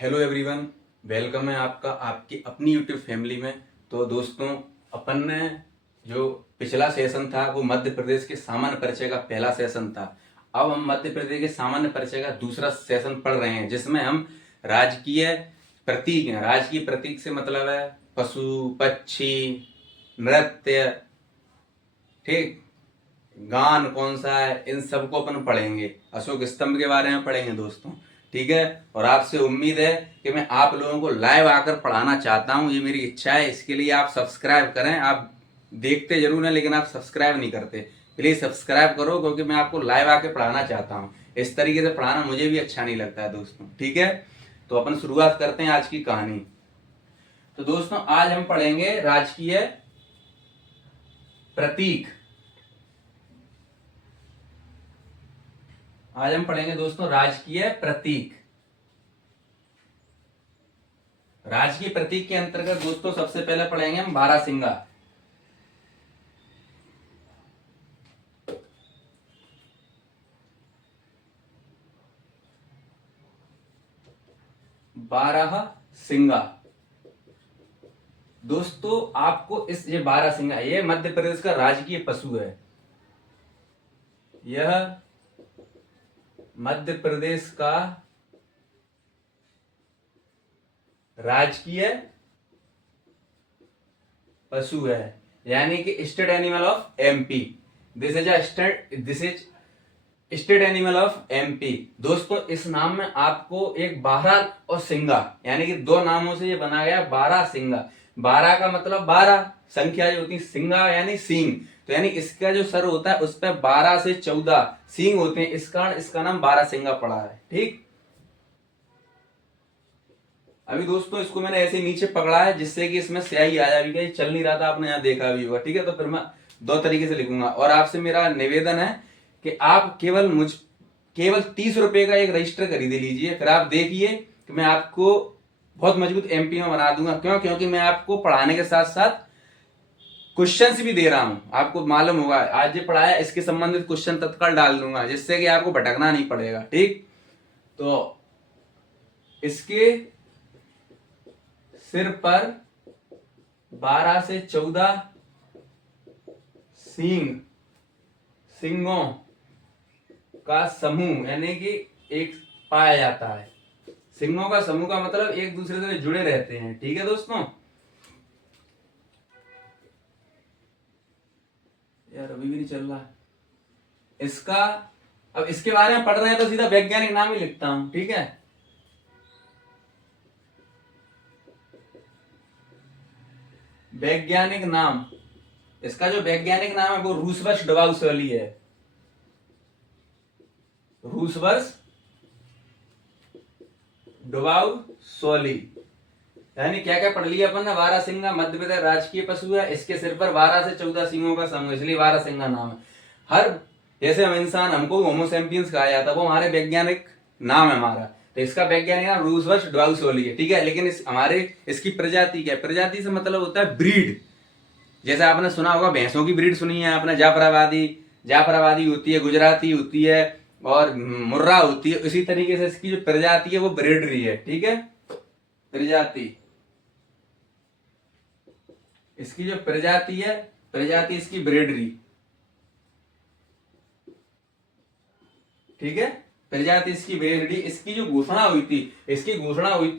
Hello everyone, welcome है आपका आपकी अपनी यूट्यूब फैमिली में। तो दोस्तों, अपन ने जो पिछला सेशन था वो मध्य प्रदेश के सामान्य परिचय का पहला सेशन था। अब हम मध्य प्रदेश के सामान्य परिचय का दूसरा सेशन पढ़ रहे हैं, जिसमें हम राजकीय प्रतीक हैं। राजकीय प्रतीक से मतलब है पशु, पक्षी, नृत्य, ठीक, गान कौन सा है, इन सबको अपन पढ़ेंगे। अशोक स्तंभ के बारे में पढ़ेंगे दोस्तों, ठीक है। और आपसे उम्मीद है कि मैं आप लोगों को लाइव आकर पढ़ाना चाहता हूं, ये मेरी इच्छा है। इसके लिए आप सब्सक्राइब करें। आप देखते जरूर हैं लेकिन आप सब्सक्राइब नहीं करते। प्लीज सब्सक्राइब करो, क्योंकि मैं आपको लाइव आके पढ़ाना चाहता हूं। इस तरीके से पढ़ाना मुझे भी अच्छा नहीं लगता है दोस्तों, ठीक है। तो अपन शुरुआत करते हैं आज की कहानी। तो दोस्तों, आज हम पढ़ेंगे राजकीय प्रतीक। आज हम पढ़ेंगे दोस्तों राजकीय प्रतीक। राजकीय प्रतीक के अंतर्गत दोस्तों सबसे पहले पढ़ेंगे हम बारहसिंगा। बारहसिंगा दोस्तों, आपको ये बारहसिंगा ये मध्य प्रदेश का राजकीय पशु है। यह मध्य प्रदेश का राजकीय पशु है, यानी कि state animal of MP. This is state animal of MP. दोस्तों, इस नाम में आपको एक बारह और सिंगा, यानी कि दो नामों से ये बना गया बारहसिंगा। बारह का मतलब 12 संख्या जो होती है, सिंगा यानी सींग, तो यानी इसका जो सर होता है उस पर 12 से 14 सींग होते हैं। इस कारण इसका नाम बारहसिंगा पड़ा है, ठीक। अभी दोस्तों इसको मैंने ऐसे नीचे पकड़ा है जिससे कि इसमें स्याही आ जाएगी। ये चल नहीं रहा था, आपने यहाँ देखा भी होगा, ठीक है। तो फिर मैं दो तरीके से लिखूंगा। और आपसे मेरा निवेदन है कि आप केवल 30 रुपए का एक रजिस्टर खरीद लीजिए, फिर आप देखिए कि मैं आपको बहुत मजबूत एमपी में बना दूंगा। क्यों? क्योंकि मैं आपको पढ़ाने के साथ साथ क्वेश्चंस भी दे रहा हूं। आपको मालूम होगा आज ये पढ़ाया, इसके संबंधित क्वेश्चन तत्काल डाल दूंगा, जिससे कि आपको भटकना नहीं पड़ेगा, ठीक। तो इसके सिर पर 12 से 14 सिंगों का समूह, यानी कि एक पाया जाता है। सिंगों का समूह का मतलब एक दूसरे से जुड़े रहते हैं, ठीक है दोस्तों। यार अभी भी नहीं चल रहा इसका। अब इसके बारे में पढ़ रहे हैं तो सीधा वैज्ञानिक नाम ही लिखता हूं, ठीक है। वैज्ञानिक नाम, इसका जो वैज्ञानिक नाम है वो रूसवर्स डबाउसोली है। रूसवर्स डबाउसोली, यानी क्या क्या पढ़ लिया अपन ने। बारहसिंगा मध्य प्रदेश राजकीय पशु है, इसके सिर पर 12 से 14 सींगों का समूह, इसलिए बारहसिंगा नाम है। हर जैसे हम इंसान, हमको होमो सैपियंस कहा जाता है, वो हमारे वैज्ञानिक नाम है हमारा। तो इसका वैज्ञानिक नाम रूसवर्स डबाउसोली है, ठीक है। लेकिन इसकी प्रजाति क्या है? प्रजाति से मतलब होता है ब्रीड। जैसे आपने सुना होगा भैंसों की ब्रीड सुनी है आपने, जाफराबादी होती है, गुजराती होती है और मुर्रा होती है। इसी तरीके से इसकी जो प्रजाति है वो ब्रीडरी है, ठीक है। प्रजाति, इसकी जो प्रजाति इसकी ब्रीडरी, ठीक है। प्रजाति इसकी ब्रीडरी। इसकी जो घोषणा हुई थी, इसकी घोषणा हुई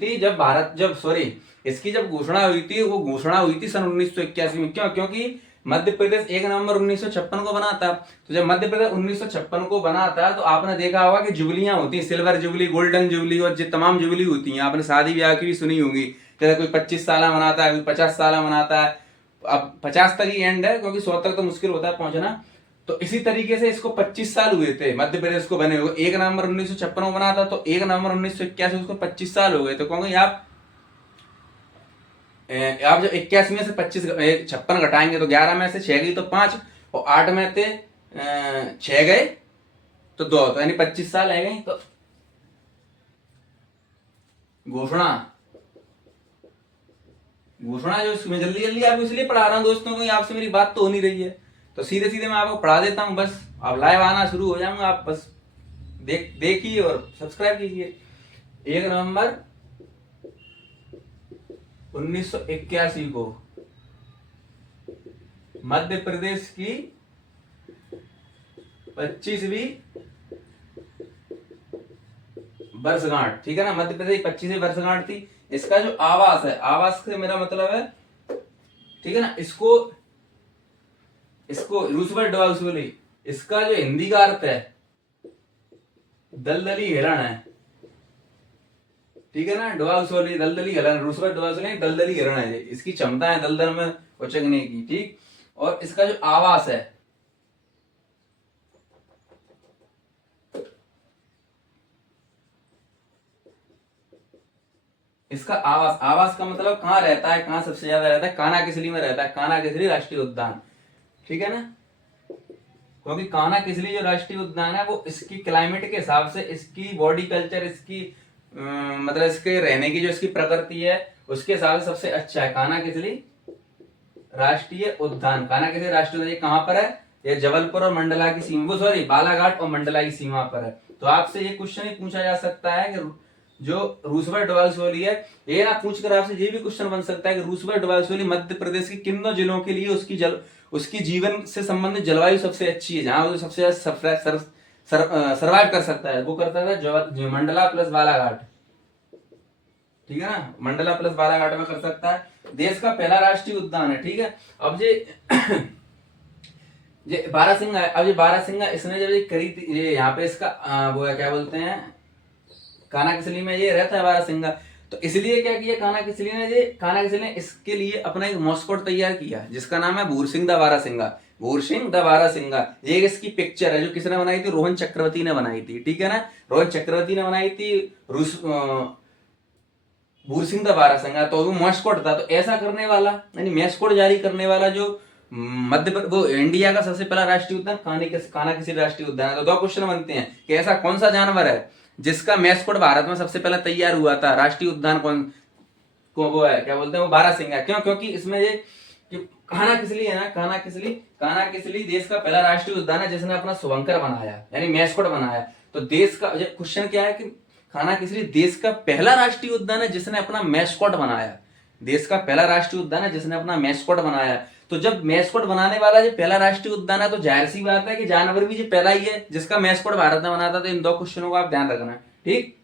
थी वो घोषणा हुई थी सन 1981 में। क्यों? क्योंकि मध्य प्रदेश 1 नवंबर 1956 को बना था। तो जब मध्य प्रदेश 1956 को बना था तो आपने देखा होगा कि जुबलियां होती हैं, सिल्वर जुबली, गोल्डन जुबली और जो तमाम जुबली होती हैं। आपने शादी ब्याह की भी सुनी होगी, जैसे कोई 25 साल मनाता है, कोई 50 साल मनाता है। अब 50 तक ही एंड है, क्योंकि 100 तक तो मुश्किल होता है पहुंचना। तो इसी तरीके से इसको 25 साल हुए थे मध्य प्रदेश को बने हुए। 1 नवंबर 1956 को बना था, तो 1 नवंबर 1981 उसको 25 साल हो गए। तो क्योंकि आप जब 81 में से 56 घटाएंगे तो 11 में से 6 गई तो 5, और 8 में से 6 गए तो 2, तो यानी 25 साल है गई। तो घोषणा जो मैं जल्दी जल्दी आपको इसलिए पढ़ा रहा हूं दोस्तों, क्योंकि आपसे मेरी बात तो हो नहीं रही है। तो सीधे सीधे मैं आपको पढ़ा देता हूं, बस अब लाइव आना शुरू हो जाऊंगा। आप बस देखिए और सब्सक्राइब कीजिए। 1 नवंबर 1981 को मध्य प्रदेश की 25वीं वर्षगांठ, ठीक है ना, मध्य प्रदेश 25वीं वर्षगांठ थी। इसका जो आवास है, आवास से मेरा मतलब है, ठीक है ना, इसको रूसवेल्ट डवाउसोली, इसका जो हिंदी का अर्थ है दलदली हिरण है, ठीक है ना, डवाउसोली दलदली हिरण, रूसवेल्ट डवाउसोली दलदली हिरण है, इसकी क्षमता है दलदल में उचकने की, ठीक। और इसका जो आवास है, इसका आवास, आवास का मतलब कहाँ रहता है, कहाँ सबसे ज्यादा रहता है, कानाकिसली में रहता है, कानाकिसली राष्ट्रीय उद्यान, ठीक है ना। क्योंकि कानाकिसली जो राष्ट्रीय उद्यान है वो इसकी क्लाइमेट के हिसाब से, इसकी बॉडी कल्चर, इसकी मतलब इसके रहने की जो इसकी प्रकृति है उसके हिसाब से सबसे अच्छा है कानाकिसली राष्ट्रीय उद्यान। कानाकिसली राष्ट्रीय उद्यान कहाँ पर है, ये जबलपुर और मंडला की सीमा, सॉरी बालाघाट और मंडला की सीमा पर है। तो आपसे ये क्वेश्चन ही पूछा जा सकता है कि जो रूसवेल्ट डवाउसोली है, ये ना पूछकर आपसे ये भी क्वेश्चन बन सकता है कि रूसवेल्ट डवाउसोली मध्य प्रदेश के किन जिलों के लिए उसकी जीवन से संबंधित जलवायु सबसे अच्छी है, जहां वो सबसे सर्वाइव कर सकता है, वो करता है मंडला प्लस बालाघाट, ठीक है ना, मंडला प्लस बालाघाट में कर सकता है। देश का पहला राष्ट्रीय उद्यान है, ठीक है। अब ये बारहसिंगा है। अब ये बारहसिंगा इसने जब ये करी थी, ये यहाँ पे इसका वो है, क्या बोलते हैं, कानाकिसली में ये रहता है बारहसिंगा। तो इसलिए क्या किया कानाकिसली ने इसके लिए अपना एक मॉस्कोट तैयार किया जिसका नाम है Bhoor Singh the barasingha, Bhoor Singh the बारहसिंगा। ये इसकी पिक्चर है जो किसने बनाई थी, रोहन चक्रवर्ती ने बनाई थी, ठीक है ना, रोहन चक्रवर्ती ने बनाई थी भूरसिंह द बारहसिंगा। तो वो मॉस्कोट था। तो ऐसा करने वाला यानी मॉस्कोट जारी करने वाला जो वो इंडिया का सबसे पहला राष्ट्रीय उद्यान कानाकिसली राष्ट्रीय उद्यान है। तो दो क्वेश्चन बनते हैं कि ऐसा कौन सा जानवर है जिसका मैस्कोट भारत में सबसे पहले तैयार हुआ था, राष्ट्रीय उद्यान कौन को वो है, क्या बोलते हैं, वो बारहसिंगा। क्यों, क्योंकि इसमें ये कानाकिसली है ना, कानाकिसली देश का पहला राष्ट्रीय उद्यान है जिसने अपना शुभंकर बनाया यानी मैस्कोट बनाया। तो देश का क्वेश्चन क्या है कि कानाकिसली देश का पहला राष्ट्रीय उद्यान है जिसने अपना मैस्कोट बनाया, देश का पहला राष्ट्रीय उद्यान है जिसने अपना मैस्कोट बनाया। तो जब मैस्कोट बनाने वाला जो पहला राष्ट्रीय उद्यान है तो जाहिर सी बात है कि जानवर भी जो पहला ही है जिसका मैस्कोट भारत में बना था। तो इन दो क्वेश्चनों को आप ध्यान रखना, ठीक।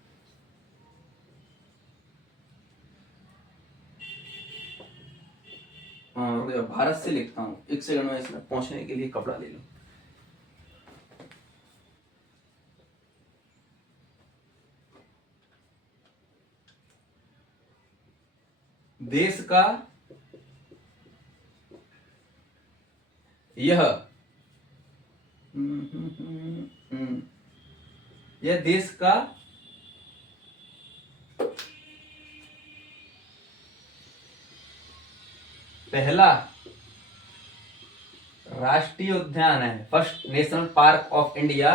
भारत से लिखता हूं, एक सेकंड में इसमें पहुंचने के लिए कपड़ा ले लूं। देश का यह देश का पहला राष्ट्रीय उद्यान है, first national park of India,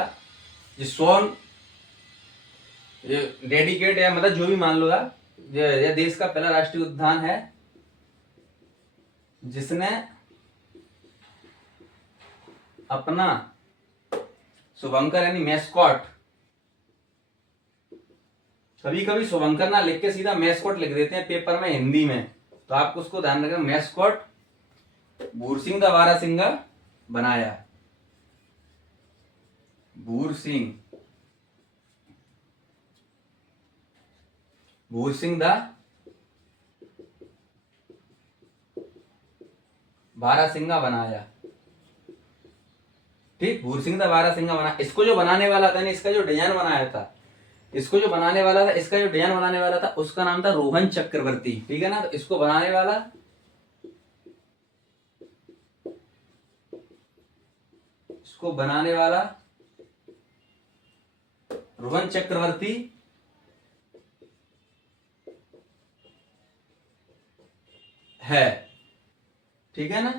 ये डेडिकेट है, मतलब जो भी मान लो आप, यह देश का पहला राष्ट्रीय उद्यान है जिसने अपना शुभंकर यानी मैस्कॉट, कभी कभी शुभंकर ना लिख के सीधा मैस्कॉट लिख देते हैं पेपर में हिंदी में, तो आपको उसको ध्यान रखना, मैस्कॉट भूरसिंह द बारहसिंगा बनाया, भूरसिंह द बारहसिंगा बनाया, ठीक, भूरसिंह द बारहसिंगा बना। इसको जो बनाने वाला था, इसका जो डिजाइन बनाया था, इसको जो बनाने वाला था, इसका जो डिजाइन बनाने वाला था उसका नाम था रोहन चक्रवर्ती, ठीक है ना। तो इसको बनाने वाला रोहन चक्रवर्ती है, ठीक है ना,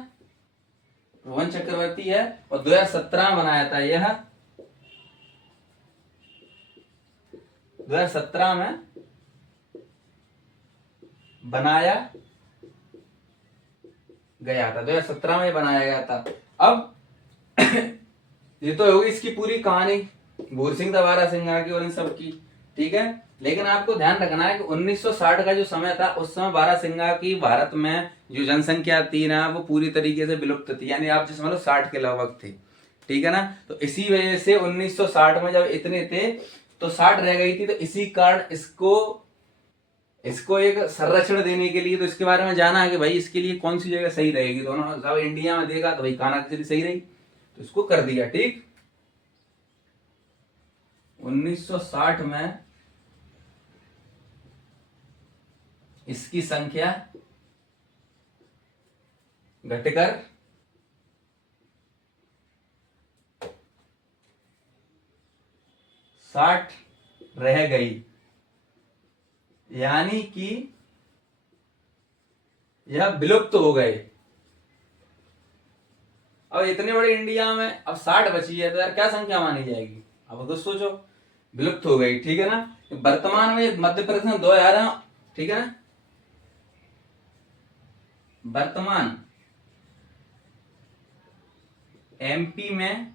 रोहन चक्रवर्ती है। और 2017 में बनाया था, यह 2017 में बनाया गया था, 2017 में बनाया गया था। अब ये तो होगी इसकी पूरी कहानी भूरसिंह द बारहसिंगा की और इन सब की, ठीक है। लेकिन आपको ध्यान रखना है कि 1960 का जो समय था उस समय बारहसिंगा की भारत में जो जनसंख्या थी ना वो पूरी तरीके से विलुप्त थी, यानी आप जिस मतलब 60 के लगभग थे, ठीक है ना। तो इसी वजह से 1960 में जब इतने थे तो 60 रह गई थी, तो इसी कारण इसको इसको एक संरक्षण देने के लिए तो इसके बारे में जाना है कि भाई इसके लिए कौन सी जगह सही रहेगी। तो उन्होंने जब इंडिया में देखा तो भाई कानाकचरी सही रही तो इसको कर दिया। ठीक, 1960 में इसकी संख्या घटकर 60 रह गई, यानी कि यह विलुप्त हो गए। अब इतने बड़े इंडिया में अब 60 बची है तो यार क्या संख्या मानी जाएगी। अब तो सोचो, विलुप्त हो गई, ठीक है ना। वर्तमान में मध्य प्रदेश में 2000, ठीक है ना, वर्तमान एमपी में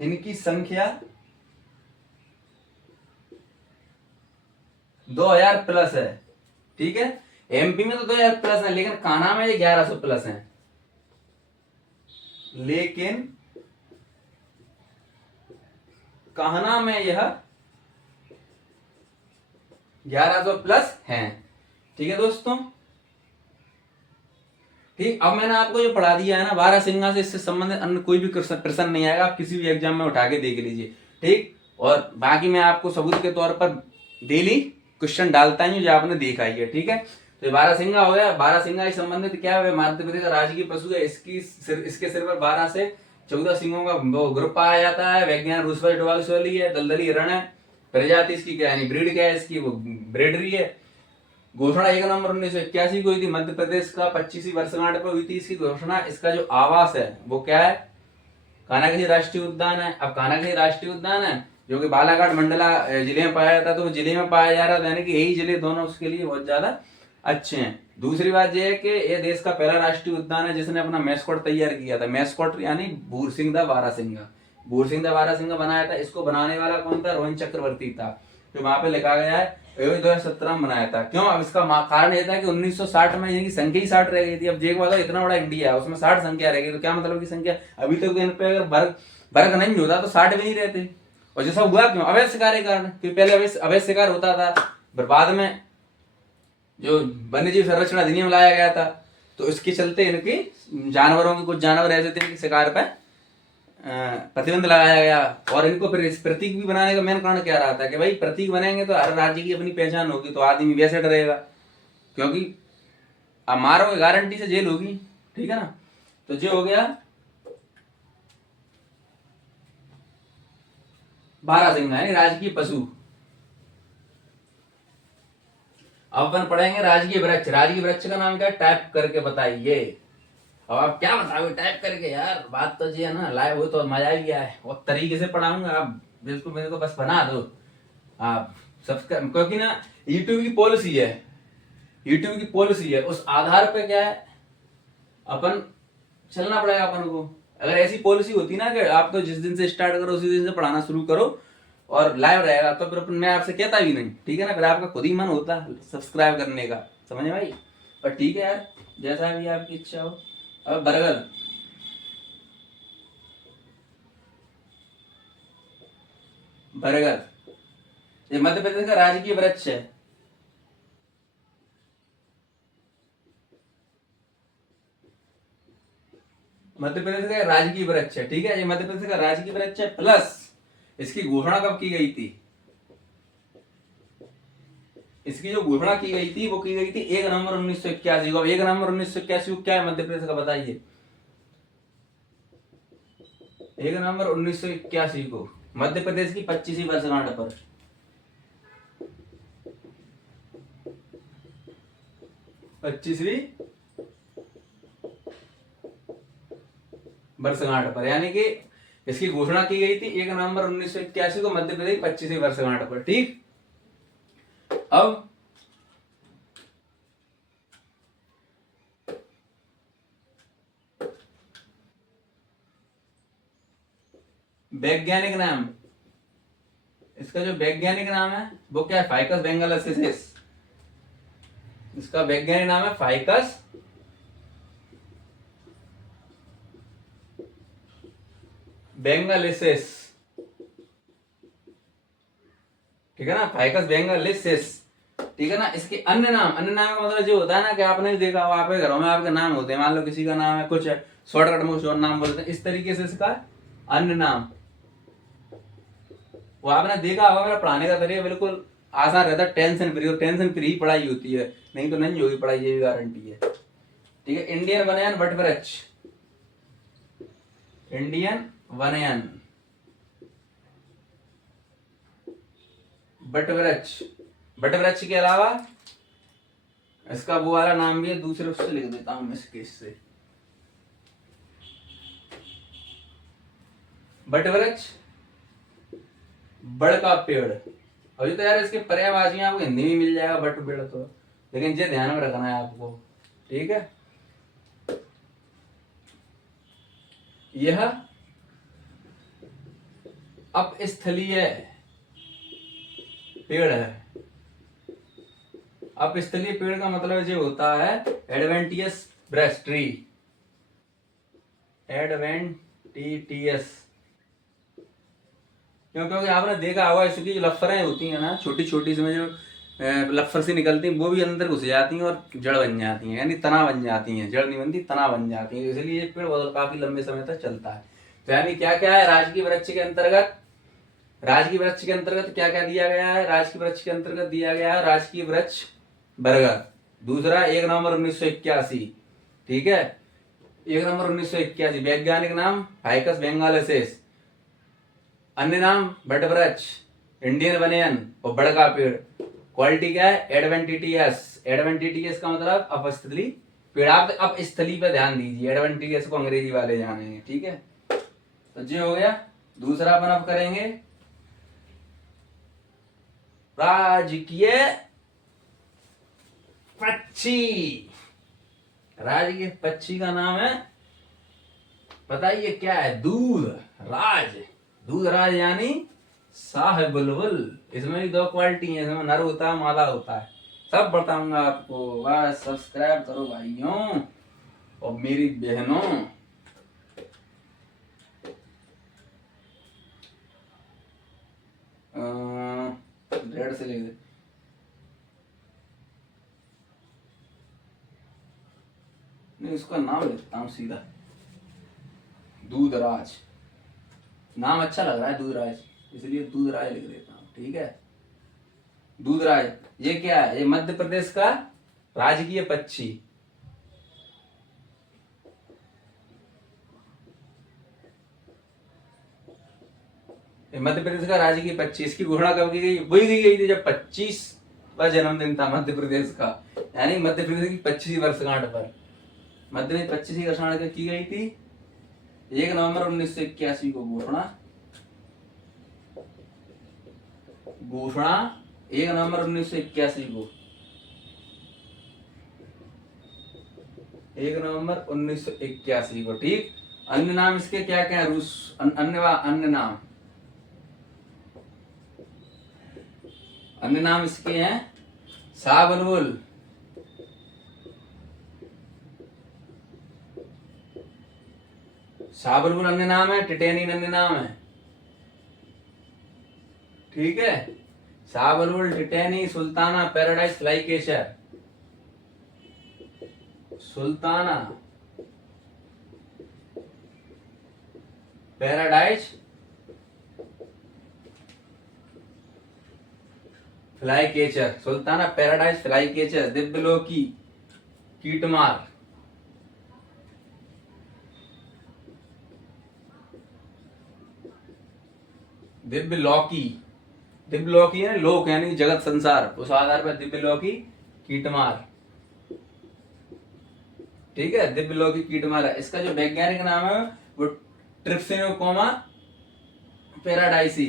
इनकी संख्या 2000 प्लस है, ठीक है। एमपी में तो 2000 प्लस है, लेकिन कान्हा में ये 1100 प्लस है। लेकिन कान्हा में यह 1100 प्लस है, ठीक है दोस्तों। ठीक, अब मैंने आपको जो पढ़ा दिया है ना बारहसिंगा से, इससे संबंधित अन्य कोई भी प्रश्न नहीं आएगा, आप किसी भी एग्जाम में उठा के देख लीजिए। ठीक, और बाकी मैं आपको सबूत के तौर पर डेली क्वेश्चन डालता ही जो आपने देखा ही है, ठीक है। तो बारहसिंगा हो गया। बारहसिंगा से संबंधित क्या है, मध्य प्रदेश का राजकीय पशु है। इसके सिर पर 12 से 14 सिंगों का ग्रुप पाया जाता है। वैज्ञानिक रूसवेल डोवाल्सवेली है। दलदली हिरण है। प्रजाति इसकी क्या है, ब्रीड क्या है इसकी, वो ब्रेडरी है। घोषणा 1 नवंबर 1981 को हुई थी। मध्य प्रदेश का 25वीं वर्षगांठ पर हुई थी इसकी घोषणा। इसका जो आवास है वो क्या है, कान्हा राष्ट्रीय उद्यान है। अब कान्हा राष्ट्रीय उद्यान है जो कि बालाघाट मंडला जिले में पाया जाता है, तो वो जिले में पाया जा रहा है, यानी कि यही जिले दोनों उसके लिए बहुत ज्यादा अच्छे हैं। दूसरी बात यह है कि यह देश का पहला राष्ट्रीय उद्यान है जिसने अपना मैस्कॉट तैयार किया था। मैस्कॉट यानी भूरसिंह दा बारहसिंगा। भूरसिंह दा बारहसिंगा बनाया था। इसको बनाने वाला कौन था, रोहन चक्रवर्ती था, जो वहां पे लिखा गया है। 2017 में बनाया था। क्यों, अब इसका कारण यह था कि 1960 में इनकी संख्या ही 60 रह गई थी। अब देखो इतना बड़ा इंडिया है उसमें 60 संख्या रह गई, तो क्या मतलब की संख्या अभी तक इन पे अगर वर्ग नहीं होता तो 60 भी नहीं रहते। और जैसा हुआ क्यों, अवैध शिकार के कारण, क्योंकि पहले अवैध शिकार होता था, फिर बाद में जो वन्यजीव संरक्षण अधिनियम लाया गया था, तो इसके चलते इनकी जानवरों के कुछ जानवर ऐसे थे इनके शिकार पर प्रतिबंध लगाया गया। और इनको फिर इस प्रतीक भी बनाने का मेन कारण क्या रहा था कि भाई प्रतीक बनेंगे तो हर राज्य की अपनी पहचान होगी, तो आदमी वैसे डरेगा, क्योंकि अब मारोगे गारंटी से जेल होगी, ठीक है ना। तो जो हो गया बारहसिंगा यानी राजकीय पशु। अब अपन पढ़ेंगे राजकीय वृक्ष। राजकीय वृक्ष का नाम क्या है, टाइप करके बताइए। अब आप क्या बताओगे टाइप करके, यार बात तो जी है ना, लाइव हो तो मजा ही गया है। और तरीके से पढ़ाऊंगा, आप बिल्कुल मेरे को बस बना दो आप सब्सक्राइब, क्योंकि ना यूट्यूब की पॉलिसी है, यूट्यूब की पॉलिसी है, उस आधार पे क्या है अपन चलना पड़ेगा अपन को। अगर ऐसी पॉलिसी होती ना कि आप तो जिस दिन से स्टार्ट करो उसी दिन से पढ़ाना शुरू करो और लाइव रहेगा, तो फिर मैं आपसे कहता भी नहीं, ठीक है ना, फिर आपका खुद ही मन होता सब्सक्राइब करने का, समझे भाई। पर ठीक है यार, जैसा भी आपकी इच्छा हो। अब बरगद, बरगद ये मध्य प्रदेश का राजकीय वृक्ष है। मध्य प्रदेश का राजकीय वृक्ष है, ठीक है, ये मध्य प्रदेश का राजकीय वृक्ष है। प्लस इसकी घोषणा कब की गई थी, इसकी जो घोषणा की गई थी वो की गई थी 1 नवंबर 1981 को। 1 नवंबर 1981 को क्या है मध्य प्रदेश का, बताइए। 1 नवंबर 1981 को मध्य प्रदेश की 25वीं वर्षगांठ पर, 25वीं वर्षगांठ पर, यानी कि इसकी घोषणा की गई थी 1 नवंबर 1981 को मध्य प्रदेश 25वीं वर्षगांठ पर। ठीक, अब वैज्ञानिक नाम, इसका जो वैज्ञानिक नाम है वो क्या है? Ficus benghalensis. इसका वैज्ञानिक नाम है फाइकस बेंगालेंसिस। ठीक है ना, फाइकस बेंगालेंसिस। ठीक है ना। इसके अन्य नाम का मतलब जो होता है ना कि आपने देखा हो, आपके घरों में आपके नाम होते हैं, मान लो किसी का नाम है कुछ है, शॉर्टकट में कुछ और नाम बोलते हैं, इस तरीके से इसका अन्य नाम वो आपने देखा होगा। मेरा पढ़ाने का तरीका बिल्कुल आसान रहता है, टेंशन फ्री, और टेंशन फ्री पढ़ाई होती है, नहीं तो नहीं होगी पढ़ाई, ये भी गारंटी है। ठीक है। इंडियन बनयान वटवृक्ष, इंडियन बनयान वटवृक्ष। वटवृक्ष के अलावा इसका वो वाला नाम भी है, दूसरे उससे लिख देता हूं मैं इसके से। वटवृक्ष, बड़ का पेड़। अभी तो यार इसके पर्यायवाची आपको हिंदी में मिल जाएगा बट पेड़ तो, लेकिन ये ध्यान में रखना है आपको। ठीक है। यह अपस्थलीय पेड़ है। अपस्थलीय पेड़ का मतलब जो होता है एडवेंटियस ब्रश ट्री, एडवेंटिटियस। क्योंकि आपने देखा होगा इसकी जो लफरें होती हैं ना, छोटी छोटी सी में जो लफर सी निकलती हैं, वो भी अंदर घुस जाती हैं और जड़ बन जाती हैं, यानी तना बन जाती हैं, जड़ नहीं बनती तना बन जाती है, इसलिए ये पेड़ बहुत काफी लंबे समय तक चलता है। तो यानी क्या क्या है राजकीय वृक्ष के अंतर्गत? राजकीय वृक्ष के अंतर्गत क्या क्या दिया गया है? राजकीय वृक्ष के अंतर्गत दिया गया है राजकीय वृक्ष बरगद। दूसरा 1 नवंबर 1981। ठीक है, 1 नवंबर 1981। वैज्ञानिक नाम फाइकस बेंगालेंसिस। अन्य नाम वटवृक्ष, इंडियन बनियन और बड़ का पेड़। क्वालिटी क्या है? एडवेंटिटियस। एडवेंटिटियस का मतलब अपस्थली पेड़। आप अपस्थली पे ध्यान दीजिए, एडवेंटिटियस को अंग्रेजी वाले जानेंगे। ठीक है, तो ये हो गया। दूसरा अपन अब करेंगे राजकीय पक्षी। राजकीय पक्षी का नाम है, बताइए क्या है? दूध राज। दूध राज यानी शाह बुलबुल। इसमें भी 2 क्वालिटी है, इसमें नर होता है, मादा होता है, सब बताऊंगा आपको। बस सब्सक्राइब करो भाइयों और मेरी बहनों। रेड से लिख दे। नहीं, उसका नाम लिखता हूँ सीधा, दूधराज। नाम अच्छा लग रहा है दूधराज, इसलिए दूधराज लिख देता हूँ। ठीक है, दूधराज। ये क्या है? ये मध्य प्रदेश का राजकीय पक्षी। ये मध्य प्रदेश का राजकीय पक्षी। इसकी घोषणा कब की गई? वही की गई थी जब 25वां जन्मदिन था मध्य प्रदेश का, यानी मध्य प्रदेश की 25वीं वर्षगांठ पर मध्य में 25वीं वर्षगांठ की गई थी 1 नवंबर 1981 को। घोषणा 1 नवंबर 1981 को, 1 नवंबर 1981 को। ठीक। अन्य नाम इसके क्या क्या है? रूस अन्य नाम, अन्य नाम इसके हैं शाह बुलबुल, शाह बुलबुल अन्य नाम है, टिटेनिन अन्य नाम है। ठीक है, शाह बुलबुल, टिटेनी, सुल्ताना, पैराडाइज फ्लाईकेचर। सुल्ताना, पैराडाइज फ्लाईकेचर, सुल्ताना पैराडाइज फ्लाईकेचर। दिव्यलोकी, कीटमार। दिव्यलोकी, दिव्यलोकी है लोक यानी जगत संसार, उस आधार पर दिव्यलोकी कीटमार। ठीक है, दिव्यलोकी कीटमार है। इसका जो वैज्ञानिक नाम है वो ट्रिप्सिनोकोमा पैराडाइसी।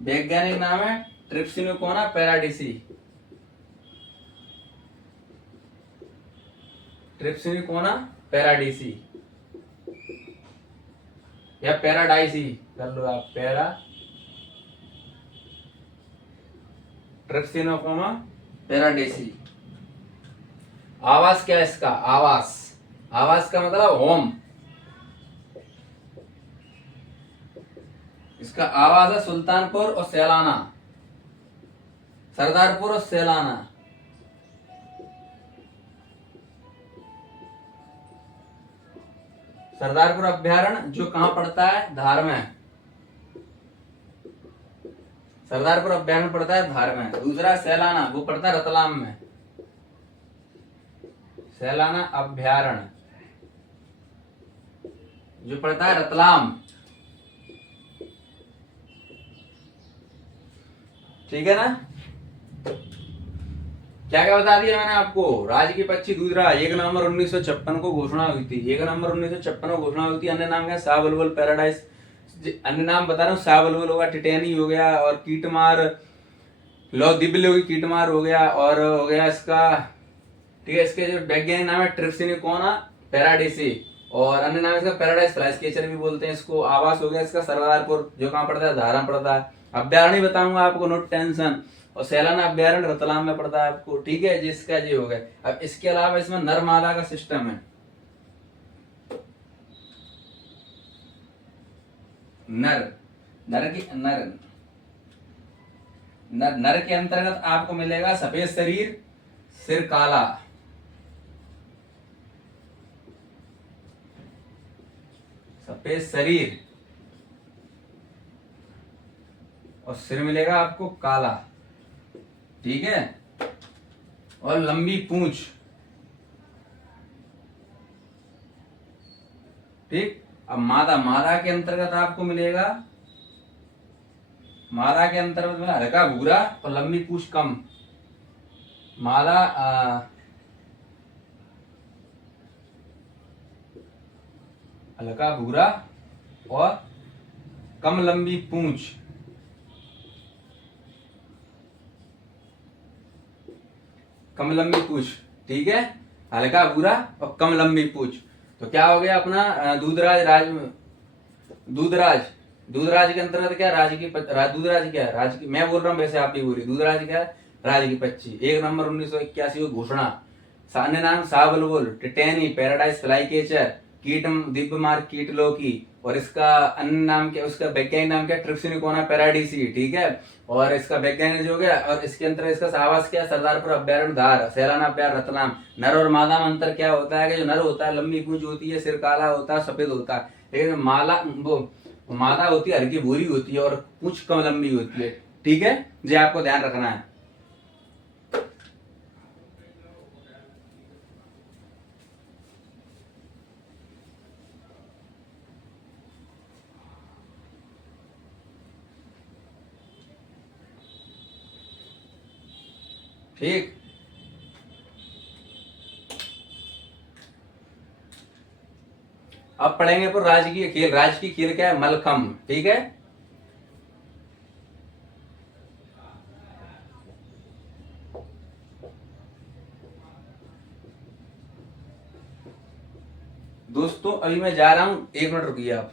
वैज्ञानिक नाम है ट्रिप्सिनोकोमा पैराडाइसी। ट्रिप्सिनोकोमा पैराडाइसी। या पैराडाइसी कर लो आप, पैरा ट्रिप्सिनोकोमा पैराडाइसी। आवास क्या है इसका, आवास, आवास का मतलब होम, इसका आवास है सुल्तानपुर और सैलाना, सरदारपुर और सैलाना। सरदारपुर अभ्यारण्य जो कहां पड़ता है, धार में, सरदारपुर अभ्यारण्य पड़ता है धार में। दूसरा सैलाना, वो पड़ता है रतलाम में, सैलाना अभ्यारण्य जो पड़ता है रतलाम। ठीक है ना। क्या क्या बता दिया मैंने आपको, राज्य की पक्षी दूधराज 1 नवंबर 1956 को घोषणा हुई थी, 1 नवंबर 1956 को घोषणा हुई थी। अन्य नाम क्या, शाह बुलबुल पैराडाइज, अन्य नाम बता रहा हूँ, शाह बुलबुल होगा, टिटेनी हो गया, और कीटमार लो दिबले होगी, कीटमार हो गया, और हो गया इसका, ठीक है, इसके जो वैज्ञानिक नाम है ट्रिप्सिनिकोना पैराडाइसी, और अन्य नाम इसका पैराडाइज फ्लाईस्केचर भी बोलते हैं इसको। आवास हो गया इसका सरदारपुर जो कहाँ पड़ता है, धारा पड़ता है। अभ्यारण्य बताऊंगा आपको, नो टेंशन। और सैलाना अभ्यारण्य रतलाम में पड़ता है आपको, ठीक है, जिसका ये हो गया। अब इसके अलावा इसमें नरमादा का सिस्टम है, नर, नर की नर के अंतर्गत आपको मिलेगा सफेद शरीर, सिर काला, सफेद शरीर और सिर मिलेगा आपको काला, ठीक है, और लंबी पूंछ, ठीक। अब मादा, मादा के अंतर्गत आपको मिलेगा, मादा के अंतर्गत में हल्का भूरा और लंबी पूंछ कम, मादा हल्का भूरा और कम लंबी पूंछ, कम लंबी पूंछ, ठीक है, हल्का भूरा और कम लंबी पूंछ। तो क्या हो गया अपना दूधराज, दूधराज, दूधराज के अंतर्गत क्या, दूधराज क्या है, राज की, मैं बोल रहा हूँ वैसे आप भी बोलिए, दूधराज क्या है, राज की पक्षी। 1 नवंबर 1981 को घोषणा। अन्य नाम शाह बुलबुल, टिटेनी, पैराडाइज फ्लाईकेचर, कीटम दिव्यमार कीटलोकी, और इसका अन्य नाम क्या, उसका वैज्ञानिक नाम क्या, ट्रिप्सिनिकोना पैराडाइसी, ठीक है। और इसका वैज्ञानिक जो हो गया, और इसके अंतर्गत इसका आवास क्या, सरदारपुर अभ्यारण्य धार, सैलाना अभ्यारण्य रतलाम। नर और मादा में अंतर क्या होता है कि जो नर होता है लंबी पूंछ होती है, सिर काला होता है, सफेद होता है, लेकिन वो मादा होती है हल्की भूरी होती है और पूंछ कम लंबी होती है, ठीक है, ये आपको ध्यान रखना है। ठीक, अब पढ़ेंगे पर राजकीय खेल, राजकीय खेल क्या है, मलखम, ठीक है। दोस्तों अभी मैं जा रहा हूं, 1 मिनट रुकिए आप।